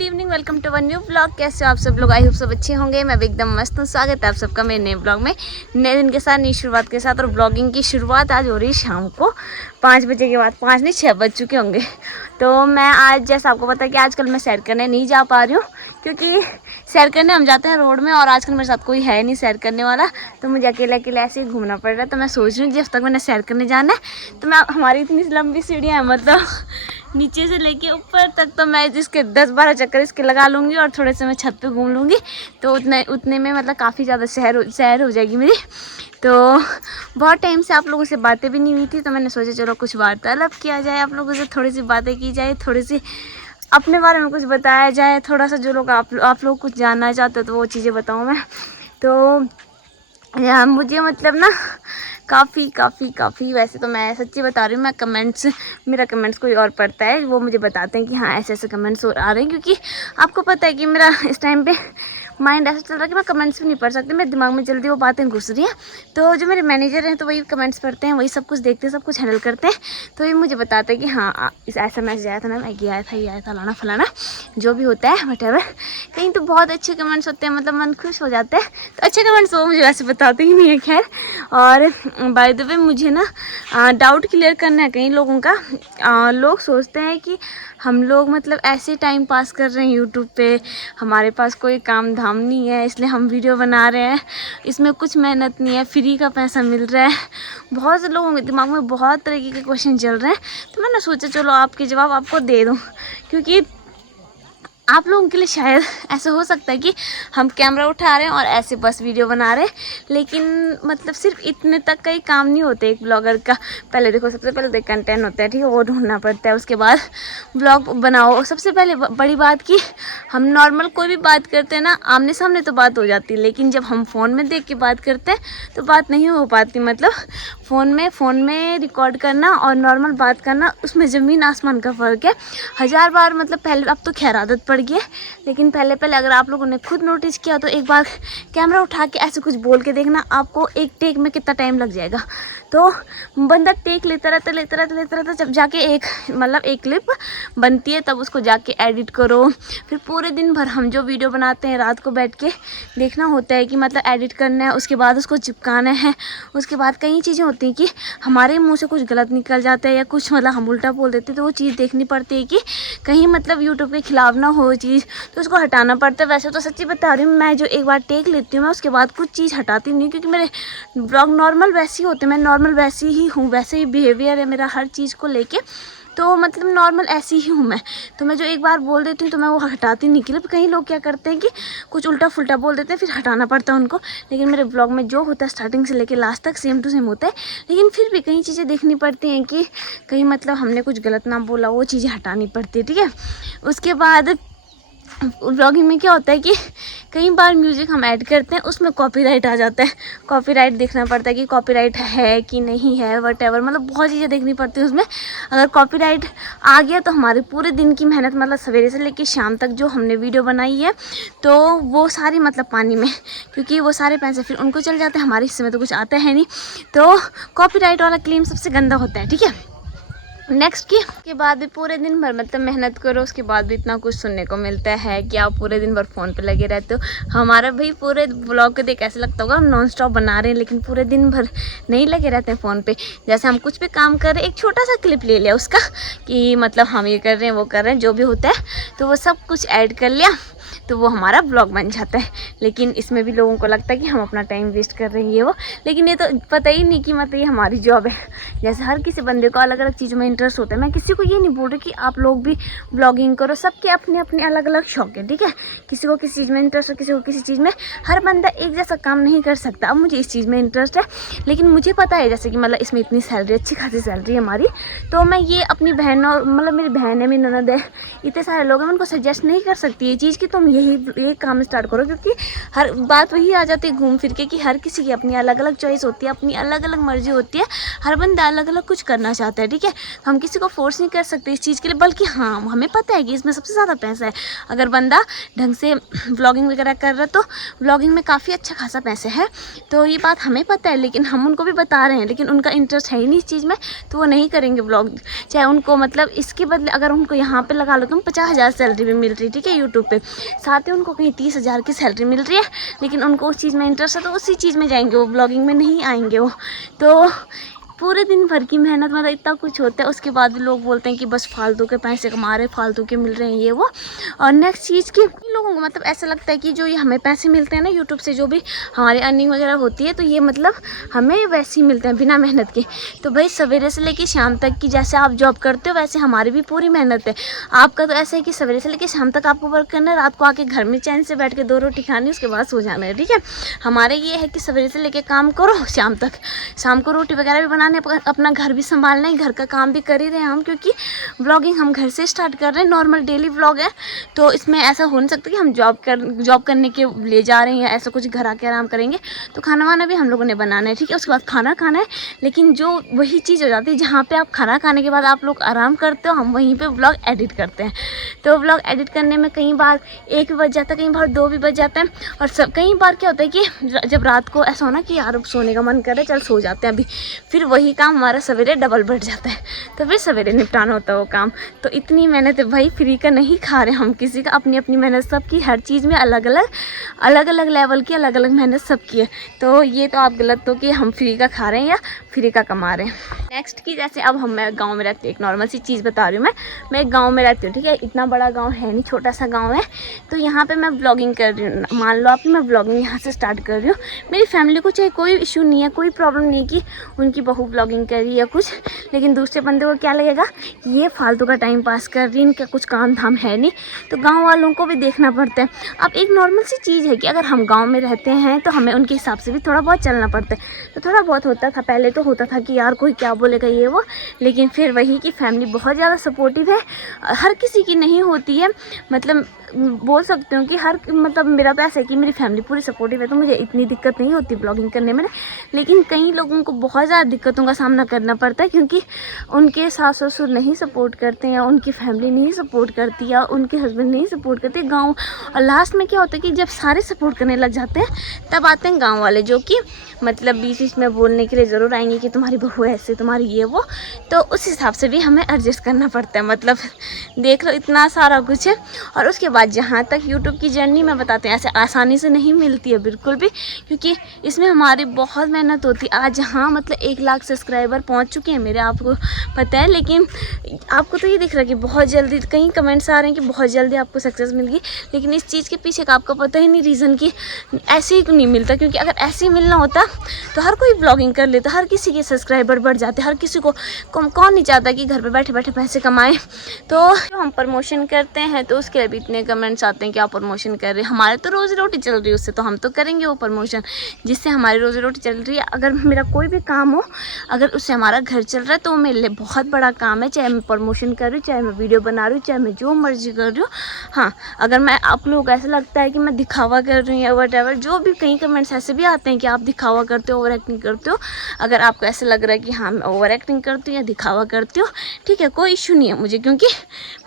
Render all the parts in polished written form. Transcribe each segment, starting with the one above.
Good evening, welcome to one new blog. कैसे हो आप सब लोग? आई होप सब अच्छे होंगे। मैं भी एकदम मस्त हूँ। स्वागत है आप सबका मेरे नए ब्लॉग में, नए दिन के साथ, नई शुरुआत के साथ। और ब्लॉगिंग की शुरुआत आज हो रही है शाम को 5 बजे के बाद। 5 नहीं 6 बज चुके होंगे। तो मैं आज, जैसा आपको पता है कि आजकल मैं सैर करने नहीं जा पा रही हूँ, क्योंकि सैर करने हम जाते हैं रोड में और आजकल मेरे साथ कोई है नहीं सैर करने वाला। तो मुझे अकेले अकेले ऐसे ही घूमना पड़ रहा है। तो मैं सोच रही हूँ जब तक मैंने सैर करने जाना है तो मैं, हमारी इतनी लंबी सीढ़ियाँ हैं, मतलब नीचे से लेके ऊपर तक, तो मैं जिसके 10-12 चक्कर इसके लगा लूँगी और थोड़े से मैं छत पे घूम लूँगी। तो उतने में मतलब काफ़ी ज़्यादा सैर हो जाएगी मेरी। तो बहुत टाइम से आप लोगों से बातें भी नहीं हुई थी, तो मैंने सोचा चलो कुछ वार्तालाप किया जाए, आप लोगों से थोड़ी सी बातें की जाए, थोड़ी सी अपने बारे में कुछ बताया जाए, थोड़ा सा जो लोग आप लोग कुछ जानना चाहते हो तो वो चीज़ें बताऊँ मैं। तो यार मुझे मतलब ना काफ़ी वैसे तो मैं सच्ची बता रही हूँ, मैं मेरा कमेंट्स कोई और पढ़ता है, वो मुझे बताते हैं कि हाँ ऐसे ऐसे कमेंट्स आ रहे हैं। क्योंकि आपको पता है कि मेरा इस टाइम पे माइंड ऐसा चल रहा है कि मैं कमेंट्स भी नहीं पढ़ सकती, मेरे दिमाग में जल्दी वो बातें घुस रही हैं। तो जो मेरे मैनेजर हैं तो वही कमेंट्स पढ़ते हैं, वही सब कुछ देखते हैं, सब कुछ हैंडल करते हैं। तो ये मुझे बताते हैं कि हाँ ऐसा मैसेज आया था ना, मैं ये आया था लाना फलाना, जो भी होता है वटेवर। कहीं तो बहुत अच्छे कमेंट्स होते हैं, मतलब मन खुश हो जाता है। तो अच्छे कमेंट्स वो मुझे वैसे बताते ही नहीं है खैर। और बाय द वे मुझे ना डाउट क्लियर करना है कई लोगों का। लोग सोचते हैं कि हम लोग मतलब ऐसे टाइम पास कर रहे हैं यूट्यूब पे, हमारे पास कोई काम धाम नहीं है इसलिए हम वीडियो बना रहे हैं, इसमें कुछ मेहनत नहीं है, फ्री का पैसा मिल रहा है। बहुत से लोगों के दिमाग में बहुत तरीके के क्वेश्चन चल रहे हैं। तो मैंने सोचा चलो आपके जवाब आपको दे दूँ, क्योंकि आप लोगों के लिए शायद ऐसा हो सकता है कि हम कैमरा उठा रहे हैं और ऐसे बस वीडियो बना रहे हैं, लेकिन मतलब सिर्फ इतने तक का ही काम नहीं होता एक ब्लॉगर का। पहले देखो, सबसे पहले देख कंटेंट होता है, ठीक है, वो ढूंढना पड़ता है, उसके बाद ब्लॉग बनाओ। सबसे पहले बड़ी बात कि हम नॉर्मल कोई भी बात करते हैं ना, आमने सामने तो बात हो जाती है, लेकिन जब हम फ़ोन में देख के बात करते हैं तो बात नहीं हो पाती। मतलब फ़ोन में रिकॉर्ड करना और नॉर्मल बात करना, उसमें ज़मीन आसमान का फ़र्क है 1000 बार। मतलब पहले, अब तो खैर आदत पड़ गई है, लेकिन पहले अगर आप लोगों ने खुद नोटिस किया तो एक बार कैमरा उठा के ऐसे कुछ बोल के देखना, आपको एक टेक में कितना टाइम लग जाएगा। तो बंदा टेक लेता रहता, जब जाके एक क्लिप बनती है तब उसको जाके एडिट करो। फिर पूरे दिन भर हम जो वीडियो बनाते हैं रात को बैठ के देखना होता है कि मतलब एडिट करना है, उसके बाद उसको चिपकाना है। उसके बाद कई चीज़ें होती हैं कि हमारे मुंह से कुछ गलत निकल जाता है या कुछ मतलब हम उल्टा बोल देते हैं, तो वो चीज़ देखनी पड़ती है कि कहीं मतलब यूट्यूब के खिलाफ ना हो चीज़, तो उसको हटाना पड़ता है। वैसे तो सच्ची बता रही हूँ, मैं जो एक बार टेक लेती हूँ मैं उसके बाद कुछ चीज़ हटाती नहीं, क्योंकि मेरे ब्लॉग नॉर्मल वैसे ही होते हैं, मैं नॉर्मल वैसी ही हूँ, वैसे ही बिहेवियर है मेरा हर चीज़ को लेके। तो मतलब नॉर्मल ऐसी ही हूँ मैं। तो मैं जो एक बार बोल देती हूँ तो मैं वो हटाती नहीं क्लिप। कई लोग क्या करते हैं कि कुछ उल्टा फुल्टा बोल देते हैं, फिर हटाना पड़ता है उनको। लेकिन मेरे ब्लॉग में जो होता है स्टार्टिंग से लेकर लास्ट तक सेम टू सेम होता है, लेकिन फिर भी कई चीज़ें देखनी पड़ती हैं कि कहीं मतलब हमने कुछ गलत ना बोला, वो चीज़ें हटानी पड़ती है, ठीक है। उसके बाद व्लॉगिंग में क्या होता है कि कई बार म्यूज़िक हम ऐड करते हैं, उसमें कॉपीराइट आ जाता है। कॉपीराइट देखना पड़ता है कि कॉपीराइट है कि नहीं है, वटेवर, मतलब बहुत चीज़ें देखनी पड़ती है उसमें। अगर कॉपीराइट आ गया तो हमारे पूरे दिन की मेहनत, मतलब सवेरे से लेकर शाम तक जो हमने वीडियो बनाई है, तो वो सारी मतलब पानी में, क्योंकि वो सारे पैसे फिर उनको चल जाते हैं, हमारे हिस्से में तो कुछ आता है नहीं। तो कॉपीराइट वाला क्लेम सबसे गंदा होता है, ठीक है। नेक्स्ट के बाद भी पूरे दिन भर मतलब मेहनत करो, उसके बाद भी इतना कुछ सुनने को मिलता है कि आप पूरे दिन भर फ़ोन पे लगे रहते हो। हमारा भाई पूरे ब्लॉग को देख ऐसे लगता होगा हम नॉन स्टॉप बना रहे हैं, लेकिन पूरे दिन भर नहीं लगे रहते हैं फ़ोन पे। जैसे हम कुछ भी काम कर रहे हैं, एक छोटा सा क्लिप ले लिया उसका कि मतलब हम ये कर रहे हैं वो कर रहे हैं, जो भी होता है, तो वो सब कुछ ऐड कर लिया तो वो हमारा ब्लॉग बन जाता है। लेकिन इसमें भी लोगों को लगता है कि हम अपना टाइम वेस्ट कर रहे हैं ये वो, लेकिन ये तो पता ही नहीं कि मतलब ये हमारी जॉब है। जैसे हर किसी बंदे को अलग अलग चीज़ों में इंटरेस्ट होता है। मैं किसी को ये नहीं बोल रही कि आप लोग भी ब्लॉगिंग करो, सबके अपने अपने अलग अलग शौक है, ठीक है। किसी को किसी चीज़ में इंटरेस्ट है, किसी को किसी चीज़ में। हर बंदा एक जैसा काम नहीं कर सकता। अब मुझे इस चीज़ में इंटरेस्ट है, लेकिन मुझे पता है जैसे कि मतलब इसमें इतनी सैलरी, अच्छी खासी सैलरी है हमारी, तो मैं ये अपनी बहन और मतलब मेरी बहन है, मेरी ननद है, इतने सारे लोग हैं, मैं उनको सजेस्ट नहीं कर सकती ये चीज़ कि तुम तुम यही काम स्टार्ट करो, क्योंकि हर बात वही आ जाती है घूम फिर के कि हर किसी की अपनी अलग अलग चॉइस होती है, अपनी अलग अलग मर्जी होती है, हर बंदा अलग अलग कुछ करना चाहता है, ठीक है। हम किसी को फोर्स नहीं कर सकते इस चीज़ के लिए, बल्कि हाँ हमें पता है कि इसमें सबसे ज़्यादा पैसा है। अगर बंदा ढंग से व्लॉगिंग वगैरह कर रहा है तो व्लॉगिंग में काफ़ी अच्छा खासा पैसे है, तो ये बात हमें पता है, लेकिन हम उनको भी बता रहे हैं, लेकिन उनका इंटरेस्ट है ही नहीं इस चीज़ में, तो वो नहीं करेंगे व्लॉग। चाहे उनको मतलब इसके बदले अगर उनको यहाँ पे लगा लो तुम 50,000 सैलरी भी मिल रही है, ठीक है, यूट्यूब पे, साथ ही उनको कहीं 30,000 की सैलरी मिल रही है, लेकिन उनको उस चीज़ में इंटरेस्ट है तो उसी चीज़ में जाएंगे, वो ब्लॉगिंग में नहीं आएंगे वो। तो पूरे दिन भर की मेहनत मतलब इतना कुछ होता है, उसके बाद भी लोग बोलते हैं कि बस फालतू के पैसे कमा रहे, फालतू के मिल रहे हैं ये वो। और नेक्स्ट चीज़ की लोगों को मतलब ऐसा लगता है कि जो ये हमें पैसे मिलते हैं ना यूट्यूब से, जो भी हमारी अर्निंग वगैरह होती है, तो ये मतलब हमें वैसे ही मिलते हैं बिना मेहनत के। तो भाई सवेरे से लेकर शाम तक की जैसे आप जॉब करते हो वैसे हमारी भी पूरी मेहनत है। आपका तो ऐसा है कि सवेरे से लेकर शाम तक आपको वर्क करना है, रात को आके घर में चैन से बैठ के 2 रोटी खानी, उसके बाद सो जाना है, ठीक है। हमारे ये है कि सवेरे से लेकर काम करो शाम तक, शाम को रोटी वगैरह भी बनाने, अपना घर भी संभालना है, घर का काम भी कर ही रहे हैं हम, क्योंकि व्लॉगिंग हम घर से स्टार्ट कर रहे हैं, नॉर्मल डेली व्लॉग है, तो इसमें ऐसा हो नहीं सकता कि हम जॉब करने के लिए जा रहे हैं या ऐसा कुछ, घर आके आराम करेंगे। तो खाना वाना भी हम लोगों ने बनाना है, ठीक है, उसके बाद खाना खाना है। लेकिन जो वही चीज़ हो जाती है जहाँ पे आप खाना खाने के बाद आप लोग आराम करते हो, हम वहीं पे व्लॉग एडिट करते हैं। तो व्लॉग एडिट करने में कई बार 1 भी बज जाता है, कई बार 2 भी बज जाता है। और कई बार क्या होता है कि जब रात को ऐसा होना कि यार सोने का मन कर रहा है, चल सो जाते हैं अभी, फिर वही काम हमारा सवेरे डबल बढ़ जाता है, तो फिर सवेरे निपटाना होता है वो काम। तो इतनी मेहनत है भाई, फ्री का नहीं खा रहे हम किसी का, अपनी अपनी मेहनत सबकी, हर चीज़ में अलग अलग लेवल की अलग अलग मेहनत सबकी है। तो ये तो आप गलत हो कि हम फ्री का खा रहे हैं या फ्री का कमा रहे हैं। नेक्स्ट की जैसे अब मैं गांव में रहती हूँ, एक नॉर्मल सी चीज़ बता रही हूँ, मैं एक गांव में रहती हूँ, ठीक है, इतना बड़ा गांव है नहीं, छोटा सा गांव है। तो यहाँ पे मैं ब्लॉगिंग कर रही हूँ, मान लो आप, मैं ब्लॉगिंग यहाँ से स्टार्ट कर रही हूँ। मेरी फैमिली को चाहे कोई इशू नहीं है, कोई प्रॉब्लम नहीं है कि उनकी बहू ब्लॉगिंग कर रही है कुछ, लेकिन दूसरे बंदे को क्या लगेगा ये फालतू का टाइम पास कर रही है, इनका कुछ काम धाम है नहीं। तो गाँव वालों को भी देखना पड़ता है। अब एक नॉर्मल सी चीज़ है कि अगर हम गाँव में रहते हैं तो हमें उनके हिसाब से भी थोड़ा बहुत चलना पड़ता है। तो थोड़ा बहुत होता था, पहले तो होता था कि यार कोई क्या बोलेगा ये वो, लेकिन फिर वही कि फैमिली बहुत ज़्यादा सपोर्टिव है, हर किसी की नहीं होती है, मतलब बोल सकते हो कि मतलब मेरा तो ऐसा है कि मेरी फैमिली पूरी सपोर्टिव है, तो मुझे इतनी दिक्कत नहीं होती ब्लॉगिंग करने में। लेकिन कई लोगों को बहुत ज़्यादा दिक्कतों का सामना करना पड़ता है, क्योंकि उनके सास ससुर नहीं सपोर्ट करते हैं, या उनकी फैमिली नहीं सपोर्ट करती, या उनके हस्बैंड नहीं सपोर्ट करते गाँव। और लास्ट में क्या होता है कि जब सारे सपोर्ट करने लग जाते हैं तब आते हैं गाँव वाले, जो कि मतलब बीच में बोलने के लिए ज़रूर आएंगे कि तुम्हारी बहू ऐसे, तुम्हारी ये वो। तो उस हिसाब से भी हमें एडजस्ट करना पड़ता है, मतलब देख लो इतना सारा कुछ है। और उसके बाद जहाँ तक यूट्यूब की जर्नी में बताते हैं, ऐसे आसानी से नहीं मिलती है बिल्कुल भी, क्योंकि इसमें हमारी बहुत मेहनत होती है। आज हाँ मतलब 1 लाख सब्सक्राइबर पहुँच चुके हैं मेरे, आपको पता है, लेकिन आपको तो ये दिख रहा है कि बहुत जल्दी, कई कमेंट्स आ रहे हैं कि बहुत जल्दी आपको सक्सेस मिल गई, लेकिन इस चीज़ के पीछे का आपको पता ही नहीं रीज़न कि ऐसे ही नहीं मिलता। क्योंकि अगर ऐसे ही मिलना होता तो हर कोई ब्लॉगिंग कर लेता, हर किसी के सब्सक्राइबर बढ़ जाते, हर किसी को, कौन नहीं चाहता कि घर पे बैठे बैठे पैसे कमाएं। तो हम प्रमोशन करते हैं तो उसके लिए भी इतने कमेंट्स आते हैं कि आप प्रमोशन कर रहे हैं, हमारे तो रोज़ी रोटी चल रही है उससे, तो हम तो करेंगे वो प्रमोशन जिससे हमारी रोज़ी रोटी चल रही है। अगर मेरा कोई भी काम हो, अगर उससे हमारा घर चल रहा है, तो मेरे लिए बहुत बड़ा काम है, चाहे मैं प्रमोशन कर रही हूँ, चाहे मैं वीडियो बना रही हूँ, चाहे मैं जो मर्जी कर रही हूँ। हाँ, अगर मैं आप लोगों को ऐसा लगता है कि मैं दिखावा कर रही हूँ या वट, जो भी कई कमेंट्स ऐसे भी आते हैं कि आप दिखावा करते हो, ओवर एक्टिंग करते हो, अगर आपको ऐसा लग रहा है कि हाँ मैं ओवर एक्टिंग करती हूँ या दिखावा करती हूँ, ठीक है, कोई इशू नहीं है मुझे, क्योंकि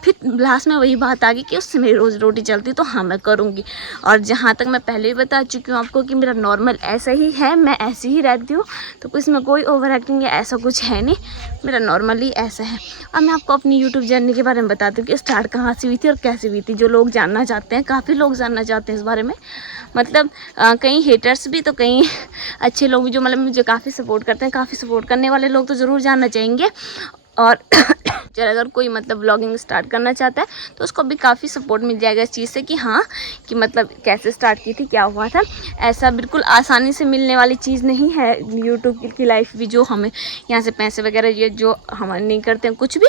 फिर लास्ट में वही बात आ गई कि उससे मेरी रोज़ी रोटी चलती, तो हाँ मैं करूँगी। और जहाँ तक मैं पहले ही बता चुकी हूँ आपको कि मेरा नॉर्मल ऐसा ही है, मैं ऐसी ही रहती हूँ, तो इसमें कोई ओवर एक्टिंग या ऐसा कुछ है नहीं, मेरा नॉर्मली ऐसा है। अब मैं आपको अपनी यूट्यूब जर्नी के बारे में बताती हूँ कि स्टार्ट कहाँ से हुई थी और कैसे हुई थी, जो लोग जानना चाहते हैं, काफ़ी लोग जानना चाहते हैं इस बारे में, मतलब कई हेटर्स भी, तो कई अच्छे लोग भी जो मतलब मुझे काफ़ी सपोर्ट करते हैं, काफ़ी सपोर्ट करने वाले लोग तो ज़रूर जानना चाहेंगे। और अगर कोई मतलब ब्लॉगिंग स्टार्ट करना चाहता है तो उसको भी काफ़ी सपोर्ट मिल जाएगा इस चीज़ से कि हाँ कि मतलब कैसे स्टार्ट की थी, क्या हुआ था। ऐसा बिल्कुल आसानी से मिलने वाली चीज़ नहीं है यूट्यूब की लाइफ भी, जो हमें यहाँ से पैसे वगैरह ये जो हम नहीं करते हैं कुछ भी,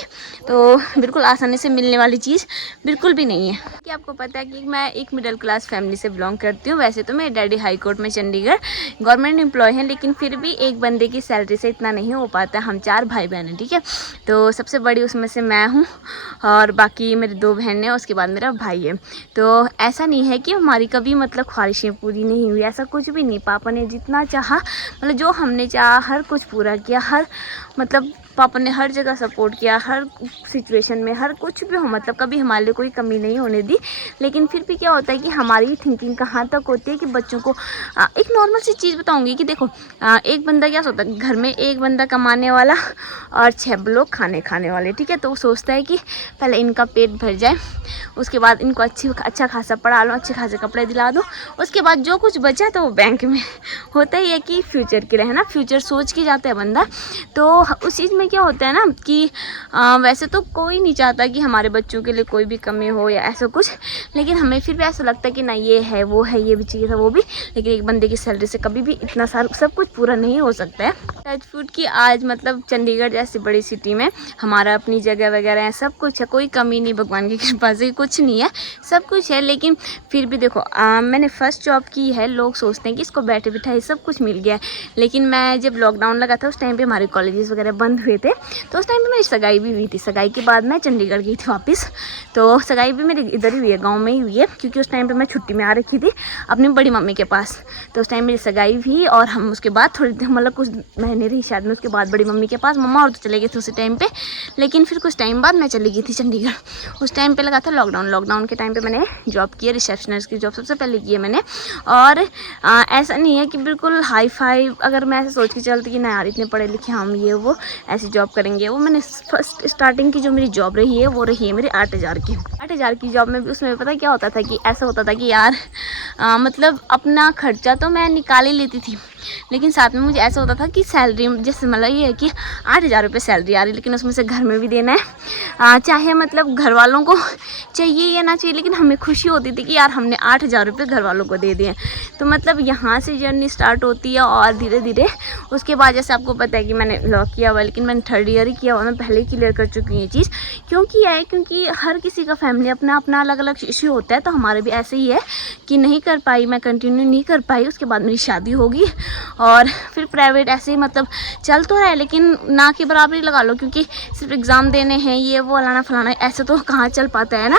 तो बिल्कुल आसानी से मिलने वाली चीज़ बिल्कुल भी नहीं है। कि आपको पता है कि मैं एक मिडिल क्लास फैमिली से बिलोंग करती हूँ। वैसे तो मेरे डैडी हाई कोर्ट में चंडीगढ़ गवर्नमेंट एम्प्लॉय हैं, लेकिन फिर भी एक बंदे की सैलरी से इतना नहीं हो पाता। हम 4 भाई बहन हैं, ठीक है। तो सबसे बड़ी उसमें से मैं हूँ और बाकी मेरी 2 बहनें हैं, उसके बाद मेरा भाई है। तो ऐसा नहीं है कि हमारी कभी मतलब ख्वाहिशें पूरी नहीं हुई, ऐसा कुछ भी नहीं। पापा ने जितना चाहा, मतलब जो हमने चाहा हर कुछ पूरा किया। हर मतलब पापा ने हर जगह सपोर्ट किया, हर सिचुएशन में, हर कुछ भी हो, मतलब कभी हमारे लिए कोई कमी नहीं होने दी। लेकिन फिर भी क्या होता है कि हमारी थिंकिंग कहाँ तक होती है कि बच्चों को एक नॉर्मल सी चीज़ बताऊंगी कि देखो, एक बंदा क्या सोचता है, घर में एक बंदा कमाने वाला और 6 लोग खाने वाले, ठीक है। तो वो सोचता है कि पहले इनका पेट भर जाए, उसके बाद इनको अच्छा खासा पढ़ा लो, अच्छे खासे कपड़े दिला दो, उसके बाद जो कुछ बचा तो वो बैंक में। होता ही है कि फ्यूचर के लिए, है ना, फ्यूचर सोच के जाता है बंदा। तो उस चीज़ में क्या होता है ना कि वैसे तो कोई नहीं चाहता कि हमारे बच्चों के लिए कोई भी कमी हो या ऐसा कुछ, लेकिन हमें फिर भी ऐसा लगता है कि ना ये है वो है, ये भी चाहिए था वो भी। लेकिन एक बंदे की सैलरी से कभी भी इतना सारा सब कुछ पूरा नहीं हो सकता है। टच फूड की आज मतलब चंडीगढ़ जैसी बड़ी सिटी में हमारा अपनी जगह वगैरह है, सब कुछ है, कोई कमी नहीं, भगवान की कृपा से कुछ नहीं है, सब कुछ है। लेकिन फिर भी देखो, मैंने फर्स्ट जॉब की है, लोग सोचते हैं कि इसको बैठे बिठाए सब कुछ मिल गया है। लेकिन मैं जब लॉकडाउन लगा था उस टाइम पे हमारे कॉलेजेस वगैरह बंद हुए थे, तो उस टाइम पे मेरी सगाई भी हुई थी। सगाई के बाद मैं चंडीगढ़ गई थी वापस। तो सगाई भी मेरी इधर ही हुई है, गांव में ही हुई है, क्योंकि उस टाइम पे मैं छुट्टी में आ रखी थी अपनी बड़ी मम्मी के पास। तो उस टाइम मेरी सगाई भी, और हम उसके बाद थोड़ी मतलब कुछ महीने रही शायद में, उसके बाद बड़ी मम्मी के पास। मम्मा और तो चले गए थे उसी टाइम पे, लेकिन फिर कुछ टाइम बाद मैं चली गई थी चंडीगढ़। उस टाइम पे लगा था लॉकडाउन के टाइम पे मैंने जॉब की है, रिसेप्शनिस्ट की जॉब सबसे पहले की है मैंने। और ऐसा नहीं है कि बिल्कुल हाई फाई, अगर मैं ऐसे सोच के चलती कि ना यार इतने पढ़े लिखे हम ये वो ऐसी जॉब करेंगे, वो मैंने फर्स्ट स्टार्टिंग की जो मेरी जॉब रही है वो रही है मेरी 8,000 की। 8,000 की जॉब में भी उसमें पता क्या होता था कि ऐसा होता था कि यार मतलब अपना खर्चा तो मैं निकाल ही लेती थी, लेकिन साथ में मुझे ऐसा होता था कि सैलरी जैसे मतलब ये है कि 8,000 रुपये सैलरी आ रही, लेकिन उसमें से घर में भी देना है, चाहे मतलब घर वालों को चाहिए या ना चाहिए, लेकिन हमें खुशी होती थी कि यार हमने 8,000 रुपये घर वालों को दे दिए। तो मतलब यहाँ से जर्नी स्टार्ट होती है, और धीरे धीरे उसके बाद जैसे आपको पता है कि मैंने लॉ किया हुआ, लेकिन मैंने 3rd ईयर ही किया हुआ, मैं पहले ही क्लियर कर चुकी हूँ ये चीज़। क्यों किया है? क्योंकि हर किसी का फैमिली अपना अपना अलग अलग इश्यू होता है, तो हमारे भी ऐसे ही है कि नहीं कर पाई, मैं कंटिन्यू नहीं कर पाई। उसके बाद मेरी शादी होगी और फिर प्राइवेट ऐसे ही मतलब चल तो रहा है, लेकिन ना के बराबर ही लगा लो, क्योंकि सिर्फ एग्ज़ाम देने हैं, ये वो फलाना फलाना, ऐसे तो कहाँ चल पाता है ना।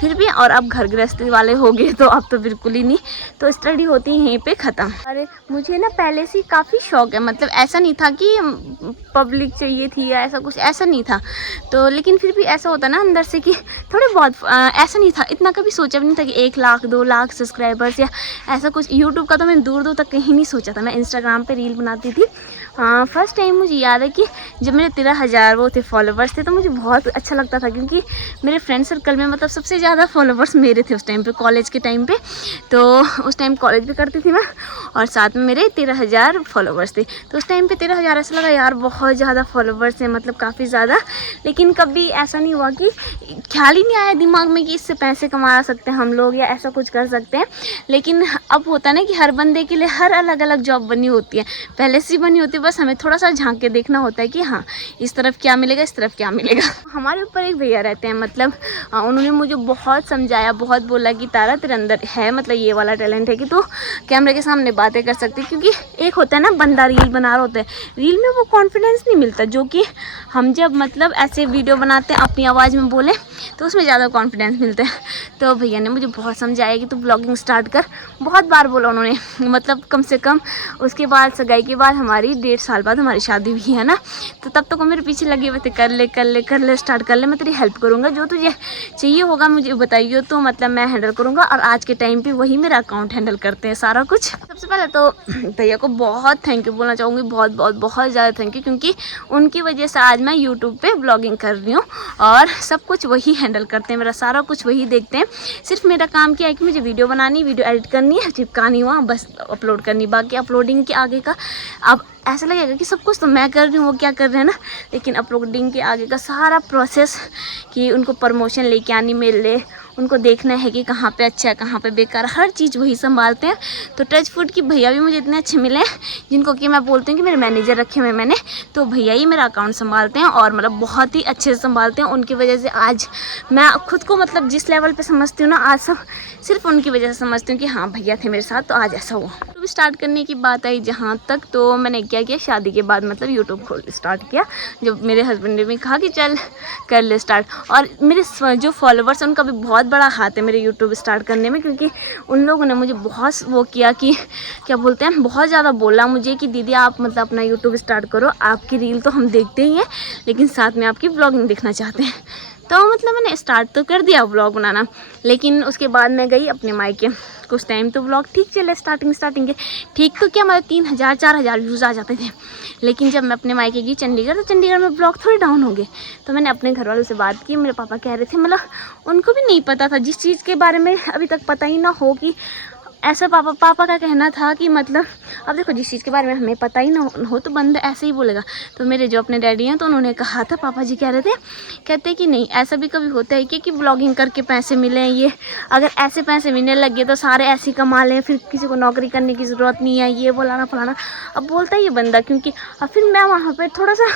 फिर भी और अब घर गृहस्थी वाले हो गए तो अब तो बिल्कुल ही नहीं, तो स्टडी होती है यहीं पे ख़त्म। अरे मुझे ना पहले से काफ़ी शौक है, मतलब ऐसा नहीं था कि पब्लिक चाहिए थी या ऐसा कुछ, ऐसा नहीं था। तो लेकिन फिर भी ऐसा होता ना अंदर से कि थोड़े बहुत ऐसा नहीं था, इतना कभी सोचा भी नहीं था कि 1 लाख 2 लाख सब्सक्राइबर्स या ऐसा कुछ। यूट्यूब का तो मैंने दूर दूर तक कहीं नहीं सोचा था। मैं इंस्टाग्राम पे रील बनाती थी। फर्स्ट टाइम मुझे याद है कि जब मेरे 13,000 वो थे फॉलोवर्स थे, तो मुझे बहुत अच्छा लगता था, क्योंकि मेरे फ्रेंड सर्कल में मतलब सबसे ज़्यादा फॉलोवर्स मेरे थे उस टाइम पे, कॉलेज के टाइम पे। तो उस टाइम कॉलेज भी करती थी मैं, और साथ में मेरे 13,000 फॉलोवर्स थे। तो उस टाइम पे 13,000 ऐसा लगा यार बहुत ज़्यादा फॉलोवर्स हैं, मतलब काफ़ी ज़्यादा। लेकिन कभी ऐसा नहीं हुआ कि ख्याल ही नहीं आया दिमाग में कि इससे पैसे कमा सकते हैं हम लोग या ऐसा कुछ कर सकते हैं। लेकिन अब होता है ना कि हर बंदे के लिए हर अलग अलग जॉब बनी होती है, पहले से बनी होती है, बस हमें थोड़ा सा झांक के देखना होता है कि हाँ इस तरफ क्या मिलेगा, इस तरफ क्या मिलेगा। हमारे ऊपर एक भैया रहते हैं, मतलब उन्होंने मुझे बहुत समझाया, बहुत बोला कि तारा तेरे अंदर है मतलब ये वाला टैलेंट है कि तू कैमरे के सामने बातें कर सकती है। क्योंकि एक होता है ना बंदा रील बना रहा होता है, रील में वो कॉन्फिडेंस नहीं मिलता जो कि हम जब मतलब ऐसे वीडियो बनाते हैं अपनी आवाज़ में बोले तो उसमें ज़्यादा कॉन्फिडेंस मिलता है। तो भैया ने मुझे बहुत समझाया कि तू ब्लॉगिंग स्टार्ट कर, बहुत बार बोला उन्होंने, मतलब कम से कम। उसके बाद सगाई के बाद हमारी 1.5 साल बाद हमारी शादी भी है ना, तो तब तक वो मेरे पीछे लगे हुए थे, कर ले स्टार्ट कर ले, मैं तेरी हेल्प करूँगा, जो तुझे चाहिए होगा मुझे बताइए, तो मतलब मैं हैंडल करूँगा। और आज के टाइम पे वही मेरा अकाउंट हैंडल करते हैं सारा कुछ। सबसे पहले तो भैया को बहुत थैंक यू बोलना चाहूँगी, बहुत ज़्यादा थैंक यू, क्योंकि उनकी वजह से आज मैं यूट्यूब पे ब्लॉगिंग कर रही हूँ और सब कुछ वही हैंडल करते हैं, मेरा सारा कुछ वही देखते हैं। सिर्फ मेरा काम क्या है कि मुझे वीडियो बनानी, वीडियो एडिट करनी है, चिपकानी वहाँ बस अपलोड करनी, बाकी अपलोडिंग के आगे का अब ऐसा लगेगा कि सब कुछ तो मैं कर रही हूँ, वो क्या कर रहे हैं ना, लेकिन अपलोडिंग के आगे का सारा प्रोसेस कि उनको प्रमोशन लेके आनी मेरे लिए, उनको देखना है कि कहाँ पे अच्छा है कहाँ पे बेकार, हर चीज़ वही संभालते हैं। तो टच फूड की भैया भी मुझे इतने अच्छे मिले हैं जिनको कि मैं बोलती हूँ कि मेरे मैनेजर रखे हुए मैंने, तो भैया ही मेरा अकाउंट संभालते हैं और मतलब बहुत ही अच्छे से संभालते हैं। उनकी वजह से आज मैं खुद को मतलब जिस लेवल पे समझती हूँ ना, आज सब सिर्फ उनकी वजह से समझती हूँ कि हाँ भैया थे मेरे साथ तो आज ऐसा हुआ। यूट्यूब स्टार्ट करने की बात आई जहाँ तक, तो मैंने क्या किया, शादी के बाद मतलब यूट्यूब खोल स्टार्ट किया। जब मेरे हस्बैंड ने भी कहा कि चल कर ले स्टार्ट, और मेरे जो फॉलोवर्स हैं उनका भी बहुत बड़ा हाथ है मेरे यूट्यूब स्टार्ट करने में, क्योंकि उन लोगों ने मुझे बहुत वो किया कि क्या बोलते हैं, बहुत ज़्यादा बोला मुझे कि दीदी आप मतलब अपना यूट्यूब स्टार्ट करो, आपकी रील तो हम देखते ही हैं लेकिन साथ में आपकी व्लॉगिंग देखना चाहते हैं। तो मतलब मैंने स्टार्ट तो कर दिया व्लॉग बनाना, लेकिन उसके बाद मैं गई अपने मायके। कुछ टाइम तो व्लॉग ठीक चले, स्टार्टिंग के ठीक तो क्या, मतलब 3000 4000 व्यूज़ आ जाते थे। लेकिन जब मैं अपने मायके गई चंडीगढ़, तो चंडीगढ़ में व्लॉग थोड़े डाउन हो गए। तो मैंने अपने घर वालों से बात की, मेरे पापा कह रहे थे मतलब उनको भी नहीं पता था, जिस चीज़ के बारे में अभी तक पता ही ना हो कि ऐसा पापा का कहना था कि मतलब अब देखो जिस चीज़ के बारे में हमें पता ही ना हो तो बंदा ऐसे ही बोलेगा। तो मेरे जो अपने डैडी हैं तो उन्होंने कहा था, पापा जी कह रहे थे, कहते कि नहीं ऐसा भी कभी होता है कि ब्लॉगिंग करके पैसे मिले, ये अगर ऐसे पैसे मिलने लगे तो सारे ऐसे ही कमा लें, फिर किसी को नौकरी करने की ज़रूरत नहीं है, ये बोलाना फलाना। अब बोलता ही है बंदा, क्योंकि अब फिर मैं वहाँ पर थोड़ा सा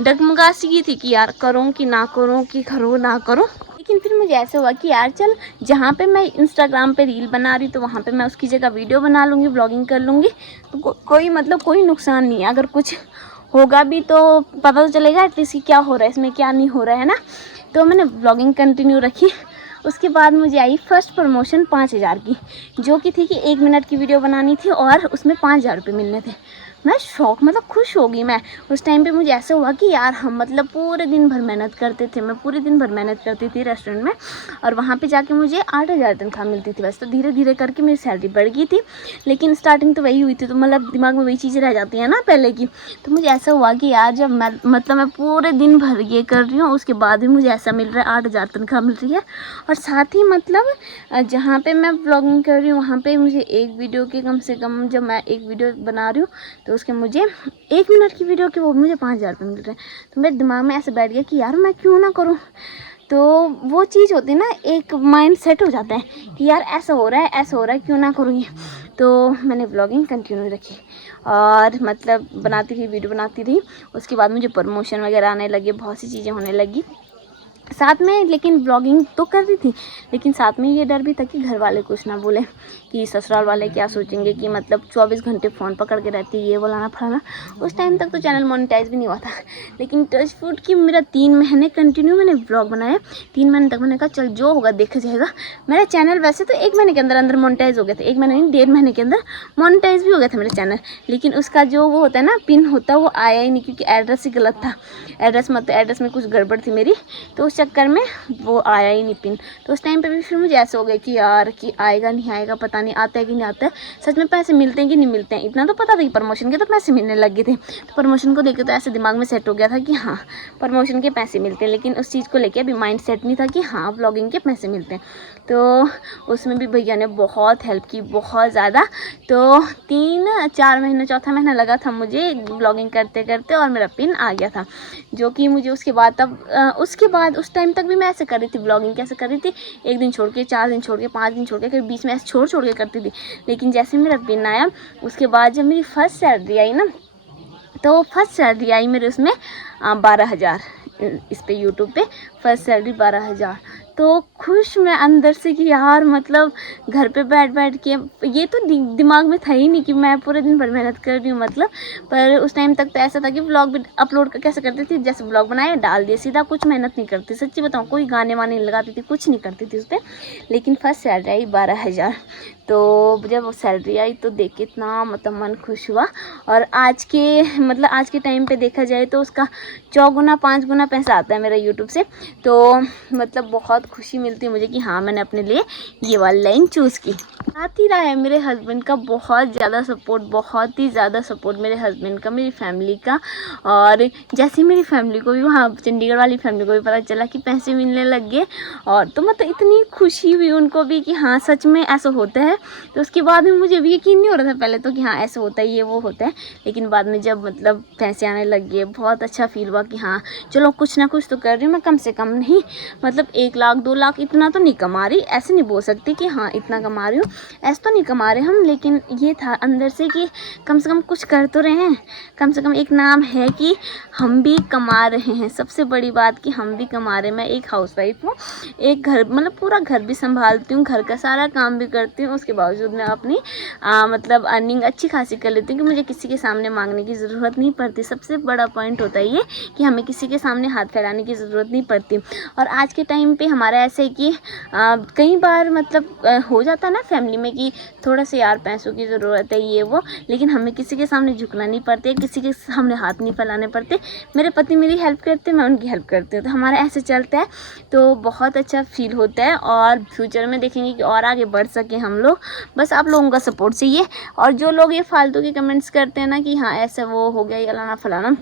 डगमगा सी थी कि यार करूँ कि ना करूँ, कि करूँ ना करूँ। लेकिन फिर मुझे ऐसा हुआ कि यार चल, जहाँ पे मैं इंस्टाग्राम पे रील बना रही तो वहाँ पे मैं उसकी जगह वीडियो बना लूँगी, ब्लॉगिंग कर लूँगी, तो कोई मतलब कोई नुकसान नहीं है। अगर कुछ होगा भी तो पता तो चलेगा एटलीस्ट कि क्या हो रहा है इसमें, क्या नहीं हो रहा है ना। तो मैंने ब्लॉगिंग कंटिन्यू रखी। उसके बाद मुझे आई फर्स्ट प्रमोशन 5000 की, जो कि थी कि 1 मिनट की वीडियो बनानी थी और उसमें 5000 रुपये मिलने थे। मैं शौक मतलब खुश हो गई मैं। उस टाइम पे मुझे ऐसा हुआ कि यार हम मतलब पूरे दिन भर मेहनत करते थे, मैं पूरे दिन भर मेहनत करती थी रेस्टोरेंट में, और वहाँ पे जाके मुझे 8000 तनख्वाह मिलती थी बस। तो धीरे धीरे करके मेरी सैलरी बढ़ गई थी, लेकिन स्टार्टिंग तो वही हुई थी, तो मतलब दिमाग में वही चीज़ें रह जाती हैं ना पहले की। तो मुझे ऐसा हुआ कि यार जब मैं पूरे दिन भर ये कर रही हूँ, उसके बाद भी मुझे ऐसा मिल रहा है 8000 तनख्वाह मिल रही है। और साथ ही मतलब जहाँ पे मैं ब्लॉगिंग कर रही हूँ वहाँ पे मुझे एक वीडियो के कम से कम, जब मैं एक वीडियो बना रही हूँ तो उसके मुझे 1 मिनट की वीडियो के वो मुझे 5000 रुपये मिल रहे हैं। तो मेरे दिमाग में ऐसे बैठ गया कि यार मैं क्यों ना करूँ। तो वो चीज़ होती है ना, एक माइंड सेट हो जाता है कि यार ऐसा हो रहा है ऐसा हो रहा है, क्यों ना करूँ ये। तो मैंने ब्लॉगिंग कंटिन्यू रखी और मतलब बनाती रही, वीडियो बनाती रही। उसके बाद मुझे प्रमोशन वगैरह आने लगे, बहुत सी चीज़ें होने लगी साथ में। लेकिन ब्लॉगिंग तो कर रही थी, लेकिन साथ में ये डर भी था कि घर वाले कुछ ना बोले, कि ससुराल वाले क्या सोचेंगे कि मतलब 24 घंटे फ़ोन पकड़ के रहती है, ये बोलाना फलाना। उस टाइम तक तो चैनल मोनेटाइज भी नहीं हुआ था। लेकिन टच फूड की मेरा 3 महीने कंटिन्यू मैंने ब्लॉग बनाया। 3 महीने तक मैंने कहा चल जो होगा देखा जाएगा। मेरा चैनल वैसे तो 1 महीने के अंदर अंदर मोनेटाइज हो गया था, 1 महीने नहीं 1.5 महीने के अंदर मोनेटाइज भी हो गया था मेरा चैनल। लेकिन उसका जो वो होता है ना पिन होता है, वो आया ही नहीं, क्योंकि एड्रेस ही गलत था। एड्रेस मतलब एड्रेस में कुछ गड़बड़ थी मेरी, तो उस चक्कर में वो आया ही नहीं पिन। तो उस टाइम पे भी फिर मुझे ऐसे हो गया कि यार कि आएगा नहीं आएगा, पता नहीं आता है कि नहीं आता है, सच में पैसे मिलते हैं कि नहीं मिलते हैं। इतना तो पता था कि प्रमोशन के तो पैसे मिलने लग गए थे। तो प्रमोशन को लेकर तो ऐसे दिमाग में सेट हो गया था कि हाँ प्रमोशन के पैसे मिलते हैं, लेकिन उस चीज़ को लेकर अभी माइंड सेट नहीं था कि हाँ ब्लॉगिंग के पैसे मिलते हैं। तो उसमें भी भैया ने बहुत हेल्प की, बहुत ज़्यादा। तो 3-4 महीने, चौथा महीना लगा था मुझे ब्लॉगिंग करते करते, और मेरा पिन आ गया था। जो कि मुझे उसके बाद उसके बाद उस टाइम तक भी मैं ऐसे कर रही थी ब्लॉगिंग। कैसे कर रही थी, 1 दिन छोड़ के, 4 दिन छोड़ के, 5 दिन छोड़ के, फिर बीच में ऐसे छोड़ के करती थी। लेकिन जैसे मेरा पिन आया उसके बाद जब मेरी फर्स्ट सैलरी आई ना, तो फर्स्ट सैलरी आई मेरे उसमें 12,000। इस पे यूट्यूब पे फर्स्ट सैलरी 12,000। तो खुश मैं अंदर से कि यार मतलब घर पे बैठ के, ये तो दिमाग में था ही नहीं कि मैं पूरे दिन भर मेहनत कर रही हूँ मतलब। पर उस टाइम तक तो ऐसा था कि व्लॉग भी अपलोड कैसे करती थी, जैसे व्लॉग बनाए डाल दिए सीधा, कुछ मेहनत नहीं करती। सच्ची बताऊँ कोई गाने वाने नहीं लगाती थी, कुछ नहीं करती थी उस पर। लेकिन फर्स्ट सैलरी आई 12,000। तो जब वो सैलरी आई तो देख के इतना मतलब मन खुश हुआ। और आज के टाइम पे देखा जाए तो उसका 4 गुना 5 गुना पैसा आता है मेरा यूट्यूब से। तो मतलब बहुत खुशी मिलती है मुझे कि हाँ मैंने अपने लिए ये वाली लाइन चूज़ की। साथ ही रहा है मेरे हस्बैंड का बहुत ज़्यादा सपोर्ट, बहुत ही ज़्यादा सपोर्ट मेरे हस्बैंड का, मेरी फैमिली का। और जैसे मेरी फैमिली को भी, वहाँ चंडीगढ़ वाली फैमिली को भी पता चला कि पैसे मिलने लग गए, और तो मतलब इतनी खुशी हुई उनको भी कि हाँ सच में ऐसा होता है। तो उसके बाद में मुझे भी यकीन नहीं हो रहा था पहले तो कि हाँ ऐसा होता है, ये वो होता है। लेकिन बाद में जब मतलब पैसे आने लग गए, बहुत अच्छा फील हुआ कि हाँ चलो कुछ ना कुछ तो कर रही हूँ मैं, कम से कम नहीं मतलब 1 लाख 2 लाख इतना तो नहीं कमा रही, ऐसे नहीं बोल सकती कि हाँ इतना कमा रही हूँ, ऐसा तो नहीं कमा रहे हम। लेकिन ये था अंदर से कि कम से कम कुछ कर तो रहे हैं, कम से कम एक नाम है कि हम भी कमा रहे हैं। सबसे बड़ी बात कि हम भी कमा रहे हैं। मैं एक हाउसवाइफ हूँ, एक घर मतलब पूरा घर भी संभालती हूँ, घर का सारा काम भी करती हूँ, उसके बावजूद मैं अपनी मतलब अर्निंग अच्छी खासी कर लेती हूँ कि मुझे किसी के सामने मांगने की ज़रूरत नहीं पड़ती। सबसे बड़ा पॉइंट होता है ये कि हमें किसी के सामने हाथ फैलाने की ज़रूरत नहीं पड़ती। और आज के टाइम पे हमारा ऐसे है कि कई बार मतलब हो जाता है ना फैमिली में कि थोड़ा सा यार पैसों की ज़रूरत है ये वो, लेकिन हमें किसी के सामने झुकना नहीं पड़ते, किसी के सामने हाथ नहीं फैलाने पड़ते। मेरे पति मेरी हेल्प करते, मैं उनकी हेल्प करती हूँ, तो हमारा ऐसे चलता है। तो बहुत अच्छा फील होता है और फ्यूचर में देखेंगे कि और आगे बढ़ सके हम लोग। बस आप लोगों का सपोर्ट चाहिए। और जो लोग ये फालतू के कमेंट्स करते हैं ना कि हाँ ऐसा वो हो गया या लाना फलाना,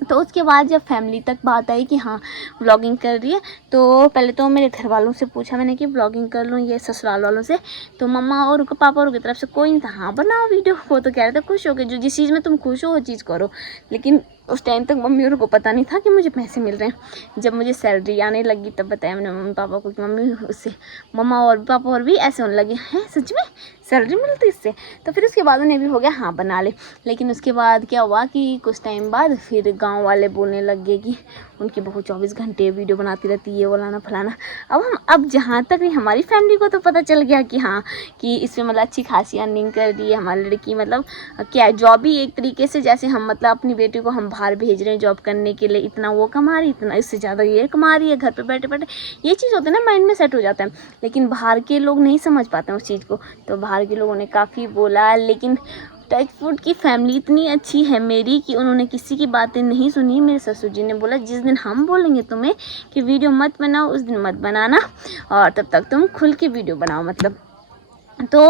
तो उसके बाद जब फैमिली तक बात आई कि हाँ व्लॉगिंग कर रही है, तो पहले तो मेरे घर वालों से पूछा मैंने कि व्लॉगिंग कर लूँ, ये ससुराल वालों से। तो मम्मा और पापा और की तरफ से कोई नहीं था। हाँ बनाओ वीडियो, वो तो कह रहे थे खुश हो के, जो जिस चीज़ में तुम खुश हो वो चीज़ करो। लेकिन उस टाइम तक मम्मी और को पता नहीं था कि मुझे पैसे मिल रहे हैं। जब मुझे सैलरी आने लगी तब बताया मैंने मम्मी पापा को कि मम्मी उससे मम्मा और पापा और भी ऐसे होने लगे, हैं सच में सैलरी मिलती इससे। तो फिर उसके बाद उन्हें भी हो गया हाँ बना ले। लेकिन उसके बाद क्या हुआ कि कुछ टाइम बाद फिर गांव वाले बोलने लग गए कि उनकी बहू 24 घंटे वीडियो बनाती रहती है, वो लाना फलाना। अब जहाँ तक नहीं, हमारी फैमिली को तो पता चल गया कि हाँ कि इसमें मतलब अच्छी खासी अर्निंग कर रही है हमारी लड़की। मतलब क्या जॉब ही एक तरीके से, जैसे हम मतलब अपनी बेटी को हम बाहर भेज रहे हैं जॉब करने के लिए, इतना वो कमा रही, इतना इससे ज़्यादा ये कमा रही है घर पे बैठे बैठे। ये चीज़ होता है ना, माइंड में सेट हो जाता है। लेकिन बाहर के लोग नहीं समझ पाते हैं उस चीज़ को। तो बाहर के लोगों ने काफ़ी बोला, लेकिन टच फूड की फैमिली इतनी अच्छी है मेरी कि उन्होंने किसी की बातें नहीं सुनी। मेरे ससुर जी ने बोला जिस दिन हम बोलेंगे तुम्हें कि वीडियो मत बनाओ उस दिन मत बनाना, और तब तक तुम खुल के वीडियो बनाओ। मतलब तो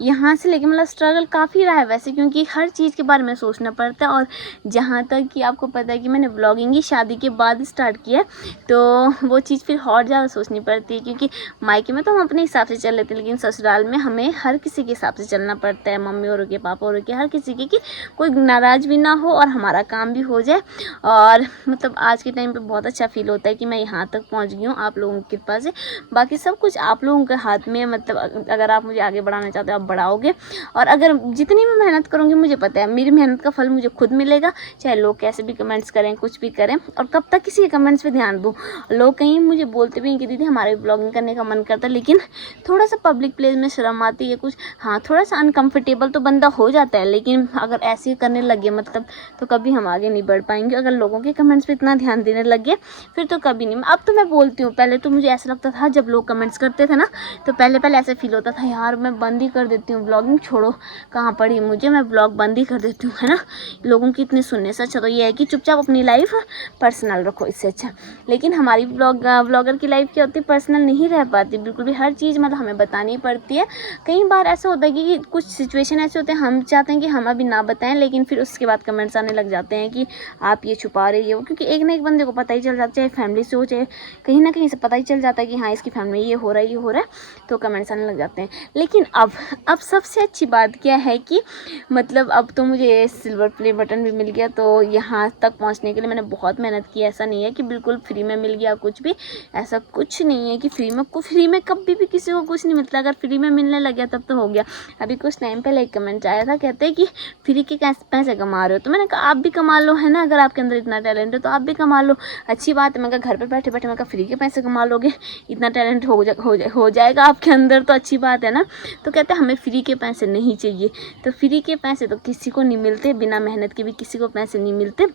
यहाँ से लेके मतलब स्ट्रगल काफ़ी रहा है वैसे, क्योंकि हर चीज़ के बारे में सोचना पड़ता है। और जहाँ तक कि आपको पता है कि मैंने ब्लॉगिंग ही शादी के बाद स्टार्ट किया, तो वो चीज़ फिर और ज़्यादा सोचनी पड़ती है। क्योंकि मायके में तो हम अपने हिसाब से चल लेते हैं, लेकिन ससुराल में हमें हर किसी के हिसाब से चलना पड़ता है, मम्मी और के पापा और के हर किसी के, कि कोई नाराज़ भी ना हो और हमारा काम भी हो जाए। और मतलब आज के टाइम पर बहुत अच्छा फील होता है कि मैं यहाँ तक पहुँच गई हूँ आप लोगों की कृपा से। बाकी सब कुछ आप लोगों के हाथ में, मतलब अगर आप मुझे आगे बढ़ाना चाहते हो आप बढ़ाओगे। और अगर जितनी मैं मेहनत करूँगी मुझे पता है मेरी मेहनत का फल मुझे खुद मिलेगा, चाहे लोग कैसे भी कमेंट्स करें कुछ भी करें। और कब तक किसी के कमेंट्स पे ध्यान दूँ। लोग कहीं मुझे बोलते भी हैं कि दीदी हमारे ब्लॉगिंग करने का मन करता है, लेकिन थोड़ा सा पब्लिक प्लेस में शर्म आती है कुछ, हाँ थोड़ा सा अनकम्फर्टेबल तो बंदा हो जाता है। लेकिन अगर ऐसे करने लगे मतलब तो कभी हम आगे नहीं बढ़ पाएंगे। अगर लोगों के कमेंट्स पे इतना ध्यान देने लगे फिर तो कभी नहीं। अब तो मैं बोलती हूँ, पहले तो मुझे ऐसा लगता था जब लोग कमेंट्स करते थे ना, तो पहले ऐसे फील होता था यार मैं बंद ही कर देती हूँ ब्लॉगिंग, छोड़ो कहाँ पड़ी मुझे, मैं ब्लॉग बंद ही कर देती हूँ, है ना। लोगों की इतनी सुनने से अच्छा तो ये है कि चुपचाप अपनी लाइफ पर्सनल रखो, इससे अच्छा। लेकिन हमारी ब्लॉगर की लाइफ क्या होती है, पर्सनल नहीं रह पाती बिल्कुल भी। हर चीज़ मतलब हमें बतानी पड़ती है। कई बार ऐसा होता है कि कुछ सिचुएशन ऐसे होते हैं हम चाहते हैं कि हम अभी ना बताएं, लेकिन फिर उसके बाद कमेंट्स आने लग जाते हैं कि आप ये छुपा रही हो। क्योंकि एक ना एक बंदे को पता ही चल जाता है, चाहे फैमिली से हो चाहे कहीं ना कहीं से पता ही चल जाता है कि हाँ इसकी फैमिली में ये हो रहा है ये हो रहा है, तो कमेंट्स आने लग जाते हैं। लेकिन अब सबसे अच्छी बात क्या है कि मतलब अब तो मुझे सिल्वर प्ले बटन भी मिल गया। तो यहाँ तक पहुँचने के लिए मैंने बहुत मेहनत की। ऐसा नहीं है कि बिल्कुल फ्री में मिल गया कुछ भी, ऐसा कुछ नहीं है कि फ्री में कभी भी किसी को कुछ नहीं मिलता। अगर फ्री में मिलने लग गया तब तो हो गया। अभी कुछ टाइम पहले एक कमेंट आया था, कहते हैं कि फ्री के कैसे पैसे कमा रहे हो। तो मैंने कहा आप भी कमा लो, है ना, अगर आपके अंदर इतना टैलेंट है तो आप भी कमा लो, अच्छी बात है। मैं कहा घर पर बैठे बैठे मैं कहा फ्री के पैसे कमा लोगे, इतना टैलेंट हो जाएगा आपके अंदर तो अच्छी बात है ना। तो कहते हैं हमें फ्री के पैसे नहीं चाहिए। तो फ्री के पैसे तो किसी को नहीं मिलते, बिना मेहनत के भी किसी को पैसे नहीं मिलते।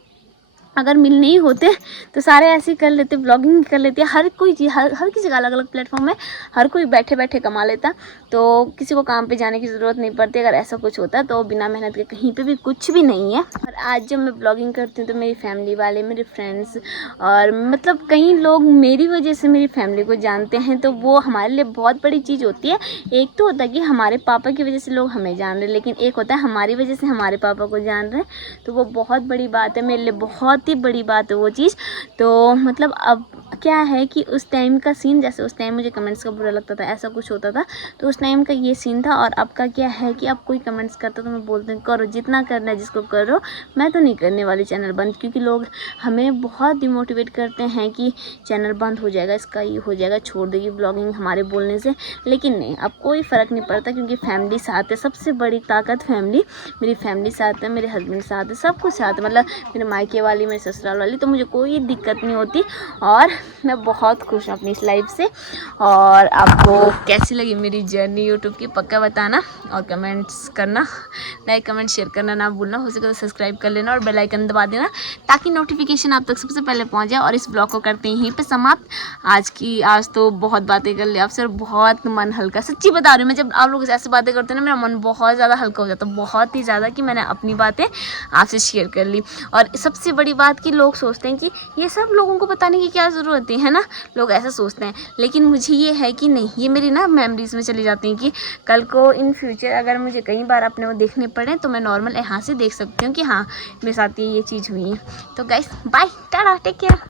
अगर मिलने ही होते तो सारे ऐसे ही कर लेते, ब्लॉगिंग कर लेते। हर कोई चीज़ हर किसी का अलग अलग प्लेटफॉर्म है, हर कोई बैठे बैठे कमा लेता, तो किसी को काम पे जाने की ज़रूरत नहीं पड़ती। अगर ऐसा कुछ होता तो बिना मेहनत के कहीं पे भी कुछ भी नहीं है। और आज जब मैं ब्लॉगिंग करती हूँ तो मेरी फैमिली वाले, मेरे फ्रेंड्स और मतलब कई लोग मेरी वजह से मेरी फैमिली को जानते हैं, तो वो हमारे लिए बहुत बड़ी चीज़ होती है। एक तो होता है कि हमारे पापा की वजह से लोग हमें जान रहे हैं, लेकिन एक होता है हमारी वजह से हमारे पापा को जान रहे हैं, तो वो बहुत बड़ी बात है मेरे लिए, बहुत ही बड़ी बात है वो चीज़। तो मतलब अब क्या है कि उस टाइम का सीन, जैसे उस टाइम मुझे कमेंट्स का बुरा लगता था, ऐसा कुछ होता था, तो उस टाइम का ये सीन था। और अब का क्या है कि अब कोई कमेंट्स करता तो मैं बोलती हूँ करो, जितना करना है जिसको करो, मैं तो नहीं करने वाली चैनल बंद, क्योंकि लोग हमें बहुत डिमोटिवेट करते हैं कि चैनल बंद हो जाएगा, इसका ये हो जाएगा, छोड़ देगी ब्लॉगिंग हमारे बोलने से। लेकिन नहीं, अब कोई फ़र्क नहीं पड़ता, क्योंकि फैमिली साथ है, सबसे बड़ी ताकत फैमिली, मेरी फैमिली साथ है, मेरे हस्बैंड साथ है, सब कुछ साथ है, मतलब मेरे मायके वाली, मेरे ससुराल वाली, तो मुझे कोई दिक्कत नहीं होती। और मैं बहुत खुश हूँ अपनी इस लाइफ से। और आपको कैसी लगी मेरी जर्नी यूट्यूब की, पक्का बताना और कमेंट्स करना, लाइक कमेंट शेयर करना ना भूलना, हो सके तो सब्सक्राइब कर लेना और बेल आइकन दबा देना, ताकि नोटिफिकेशन आप तक सबसे पहले पहुँच जाए। और इस ब्लॉग को करते हैं यहीं पे समाप्त। आज तो बहुत बातें कर ली आपसे, बहुत मन हल्का, सच्ची बता रही हूँ मैं, जब आप लोग ऐसे बातें करते हैं ना, मेरा मन बहुत ज़्यादा हल्का हो जाता है, बहुत ही ज़्यादा, कि मैंने अपनी बातें आपसे शेयर कर ली। और सबसे बड़ी बात कि लोग सोचते हैं कि ये सब लोगों को बताने की क्या ज़रूरत है ना, लोग ऐसा सोचते हैं। लेकिन मुझे ये है कि नहीं, ये मेरी ना मेमोरीज़ में चली जाती हैं, कि कल को इन फ्यूचर अगर मुझे कई बार अपने वो देखने पड़े, तो मैं नॉर्मल यहाँ से देख सकती हूँ कि हाँ मेरे साथ ये चीज़ हुई है। तो guys bye, tata, take care.